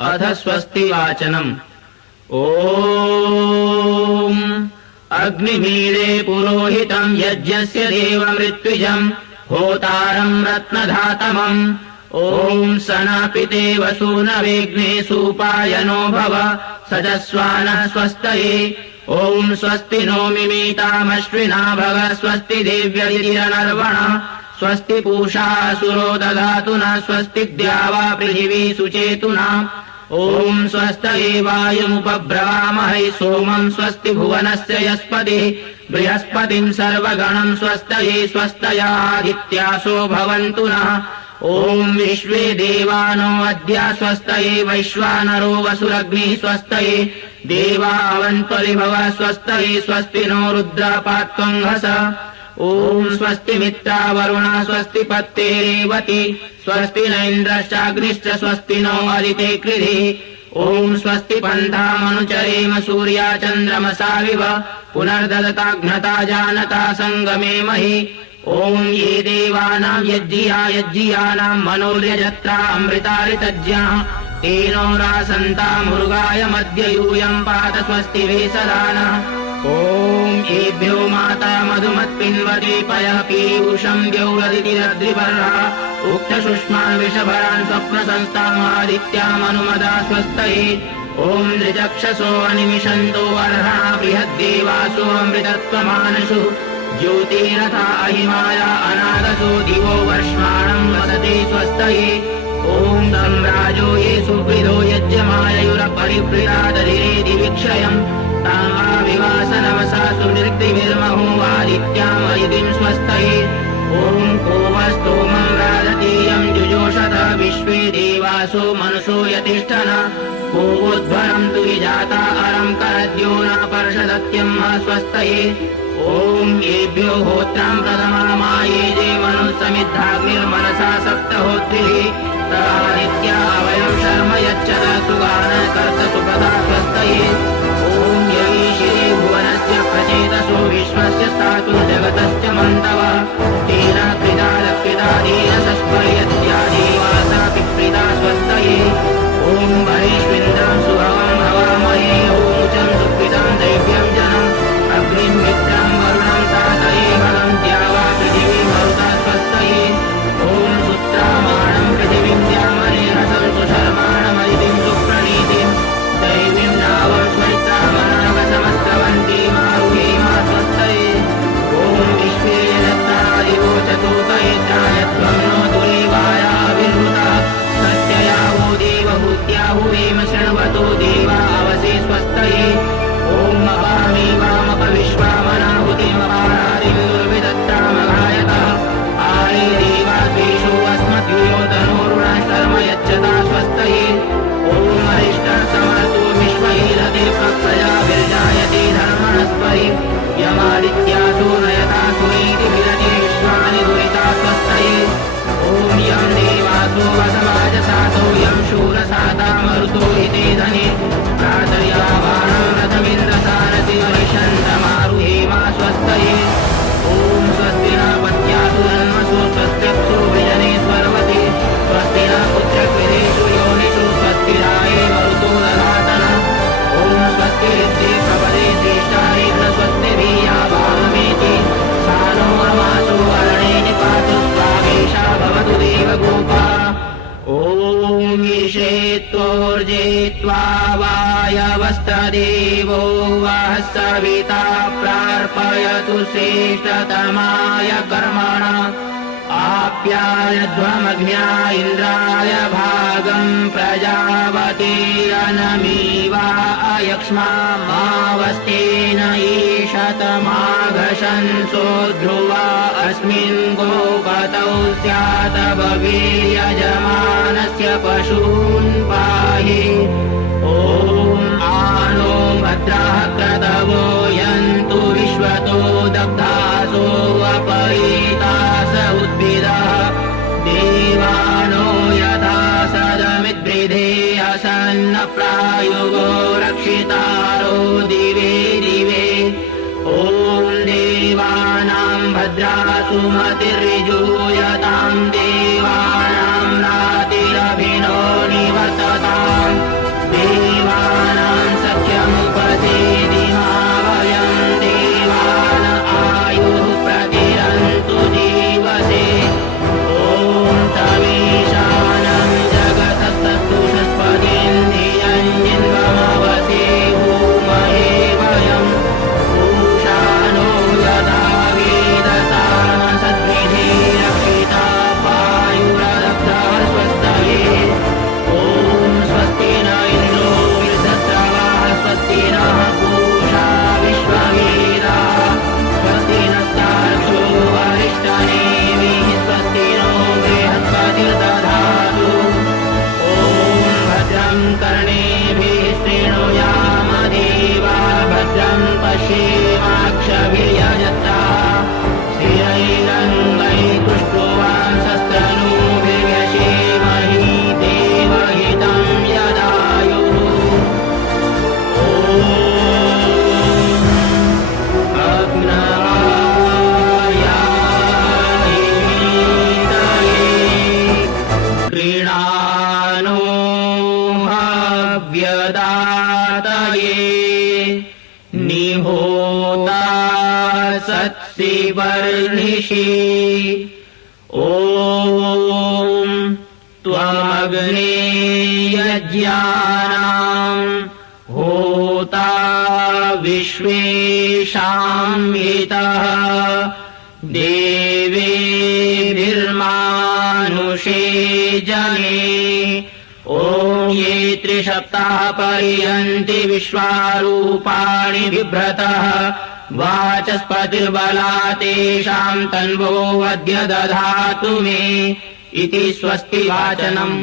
अथ स्वस्ति वाचनम्। ॐ अग्निमीळे पुरोहितम् यज्ञस्य देवमृत्युजम् होतारम् रत्नधातमम्। ॐ सनापिते वसूनवेग्ने सूपायनो भव सजस्वानः स्वस्तये। ॐ स्वस्ति नो मिमीतामश्विना भव स्वस्ति देव्यतिरनर्वण स्वस्ति पूषा असुरो दधातु न स्वस्ति द्यावा पृथिवी सुचेतुना। ॐ स्वस्तये वायुमुपब्रवामहे सोमम् स्वस्ति भुवनस्य यस्पतिः बृहस्पतिम् सर्वगणम् स्वस्तये स्वस्तयादित्यासो भवन्तु नः। ॐ विश्वे देवानो अद्य स्वस्तये वैश्वानरो वसुरग्निः स्वस्तये देवावन्त्वरिभव स्वस्तये स्वस्ति नो रुद्रपात्वङ्घस। ॐ स्वस्ति मित्रा वरुणा स्वस्ति पत्ते रेवती स्वस्ति न इन्द्रश्चाग्निश्च स्वस्ति नो अदिते कृधिः। ॐ स्वस्ति पन्थामनुचरेम सूर्या चन्द्रमसाविव पुनर्ददताघ्नता जानता सङ्गमे महि। ॐ ये देवानाम् यज्ञियानाम् मनोर्यजत्रा अमृतारितज्ञाः तेनो रासन्तामुर्गाय मध्य यूयम् पात स्वस्ति वेसदानः। ॐ येभ्यो माता मधुमत्पिन्वते पयः पीयूषम् द्यौरदितिरद्रिपर्णः उक्तशुष्मान् विषभरान् स्वप्नसंस्थामादित्यामनुमदा स्वस्तये। ॐ नृचक्षसो अनिमिषन्तो अर्हा बृहद्देवासो अमृतत्वमानशु ज्योतिरथा अहिमाया अनादसो दिवो वर्ष्माणम् वसते स्वस्तये। ॐ सम्राजो ये सुहृदो यज्ञमाययुरपरिवृतादधिरे दिविक्षयम् तामाविवासनमसा सुनिर्ग्निर्महो आदित्यामयितिम् स्वस्तये। ॐ कोवस्तोमम् राजतीयम् जुजोषत विश्वे देवासो मनसो यतिष्ठन कोवोद्भरम् तु विजाता अरम् करद्यो न पर्षदत्यम् स्वस्तये। ॐ येभ्यो होत्राम् प्रथमामाये जे मनुसमिद्धाग्निर्मनसा सप्तहोत्रिः तदादित्या अवयम् शर्म यच्छत सुगान कर्त सुपदा स्वस्तये। ॐ यईशिरे भुवनस्य प्रचेतसो विश्वस्य स्थातु जगतश्च मन्तव तेन कृता लक्षिता दीनसस्पर्यत्यादेवासा पिप्रीता स्वस्तये। ॐ बहिष्विन्द्रम् सुभवम् हवामहे ऊचम् सुकृतम् दैव्यम् जनम् अग्निम् मित्रम् वरुणम् सातये बलम् द्यावा पृथिवी मरुता स्वस्तये। ॐ सुत्रामाणम् पृथिवीम् द्यामनेहसम् सुशर्माणमदितिम् सुप्रणीतिम् दैवीम् नावम् स्वरित्रामनागसमस्तवन्ती मारुहेमा स्वस्तये। ॐ विश्वे यजत्रादिवोचतो तयेत्रायत्वम् नो तुरीवायाविर्वृता सत्ययावो देवहूत्याहुवेम शृण्वतो देवा अवसे स्वस्तये। ॐ अपामेवामपविश्वामनाहुतिमपारादिम् दुर्विदत्तामघायतः आरे देवाद्वेषो अस्मद्यूयो तनोरुणः शर्म यच्छता स्वस्तये। ॐ अरिष्टः समर्तो विश्वैरते प्रप्रजा विर्जायते धर्मणस्परि यमादित्यासो नयता सुनीति विरते विश्वानि दुरिता स्वस्तये। ॐ यम् देवासो वसवाजसातो यम् शूरसाता मरुतो हिते धने प्रातर्यावाणम् रथमिन्द्रसारसि वरिषन्तमारुहेमा स्वस्तये। ॐ स्वस्ति न पत्यासु जन्मसु स्वस्त्यप्सु विजने स्वर्वति स्वस्ति न पुत्रकृतेषु योनिषु स्वस्ति राये मरुतो दधातन। ॐ स्वस्ति ऋद्धे प्रपदे श्रेष्ठारेण स्वस्ति धिया वाममेति सानो अमासो वर्णे निपातु स्वावेशा भवतु देवगोपा। ॐ ईशेत्वोर्जेत्वा वायवस्तदेवो वः सविता प्रार्पयतु श्रेष्ठतमाय कर्मण आप्यायध्वमग्न्या इन्द्राय भागम् प्रजावते अनमीवा अयक्ष्मा मावस्तेन ईशतमाघशंसो ध्रुवा अस्मिन् गोपतौ स्यात् भवेर्यजमानस्य पशून् पाहि। ॐ आनो भद्राः क्रतवो यन्तु विश्वतो दग्धासो अपरीतास उद्भिदः देवानो यथा सदमिद्वृधे असन्न प्रायुगो रक्षितारो दिवे दिवे। ॐ देवानाम् भद्रासु मतिर्जुयताम् देवानाम् नातिरभिनो निवर्तताम्। साधुनाम् कर्णेभिः शृणुयाम देवा भद्रम् पश्येमाक्षभिर्यजत्रा स्थिरैरङ्गैस्तुष्ट्वांशस्तनूभिर्व्यशेमहि देवहितम् यदायुः क्रीणानो हव्यदातये निहोता सत्सि वर्णिषि ॐ त्वमग्ने यज्ञानाम् होता विश्वेषाम्यितः देवेभिर्मानुषे जने ॐ ये त्रिसप्ताह पर्यन्ति विश्वारूपाणि बिभ्रतः वाचस्पतिर्बला तेषाम् तन्वो अद्य दधातु मे इति स्वस्ति वाचनम्।